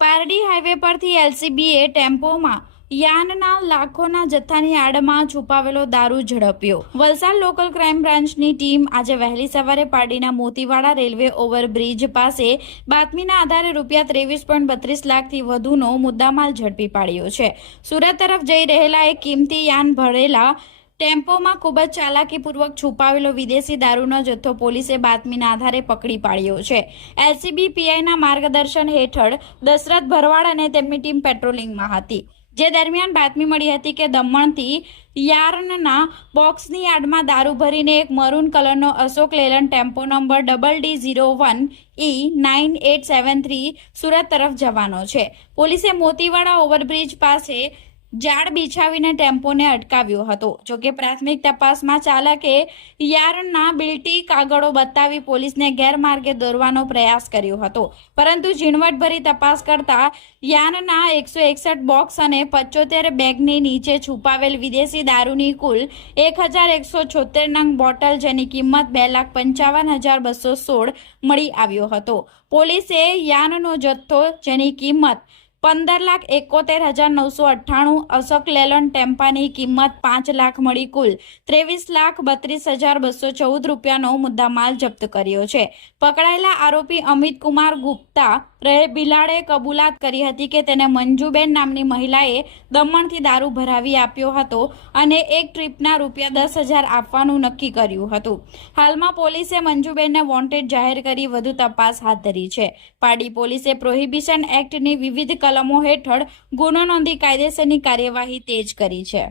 Pardi highway પરથી એલસીબીએ ટેમ્પોમાં યાનના લાખોના જથ્થાની આડમાં છુપાવેલો દારૂ ઝડપ્યો। વલસાડ લોકલ ક્રાઇમ બ્રાન્ચની ટીમ આજે વહેલી સવારે પારડીના મોતીવાડા રેલવે ઓવરબ્રિજ પાસે બાતમીના આધારે ₹23.32 લાખથી વધુનો મુદ્દામાલ ઝડપી પાડ્યો છે। સુરત તરફ જઈ રહેલા એક કિંમતી યાન ભરેલા ટેમ્પોમાં ખૂબ જ ચાલાકીપૂર્વક છુપાવેલો વિદેશી દારૂનો જથ્થો પોલીસે બાતમીના આધારે પકડી પાડ્યો છે। એલસીબી પીઆઈના માર્ગદર્શન હેઠળ દશરથ ભરવાડ અને તેમની ટીમ પેટ્રોલિંગમાં હતી, જે દરમિયાન બાતમી મળી હતી કે દમણથી યાર્નના બોક્સની યાર્ડમાં દારૂ ભરીને એક મરૂન કલરનો Ashok Leyland tempo number DD01E9873 Surat તરફ જવાનો છે। પોલીસે મોતીવાડા ઓવરબ્રિજ પાસે જાળ બિછાવીને ટેમ્પોને અટકાવ્યો હતો। જોકે પ્રાથમિક તપાસમાં ચાલકે યાર્નના બિલ્ટી કાગળો બતાવી પોલીસને ગેરમાર્ગે દોરવાનો પ્રયાસ કર્યો હતો, પરંતુ ઝીણવટભરી તપાસ કરતા યાનના 161 બોક્સ અને 75 બેગની નીચે છુપાવેલ વિદેશી દારૂની કુલ 1176 નંગ બોટલ, જેની કિંમત 2,55,216 મળી આવ્યો હતો। પોલીસે યાનનો જથ્થો, જેની કિંમત 15,71,998, અશોક લેલન ટેમ્પાની કિંમત 5 લાખ મળી કુલ 23,32,214 રૂપિયાનો મુદ્દામાલ જપ્ત કર્યો છે। પકડાયેલા આરોપી અમિત કુમાર ગુપ્તા રહે બિલાડે કબૂલાત કરી હતી કે તેને મંજુબેન નામની મહિલાએ દમણથી દારૂ ભરાવી આપ્યો હતો અને એક ટ્રીપના ₹10,000 આપવાનું નક્કી કર્યું હતું। હાલમાં પોલીસે મંજુબેનને વોન્ટેડ જાહેર કરી વધુ તપાસ હાથ ધરી છે। પારડી પોલીસે પ્રોહિબિશન એક્ટની વિવિધ કલમો હેઠળ ગુનો નોંધી કાયદેસરની કાર્યવાહી તેજ કરી છે।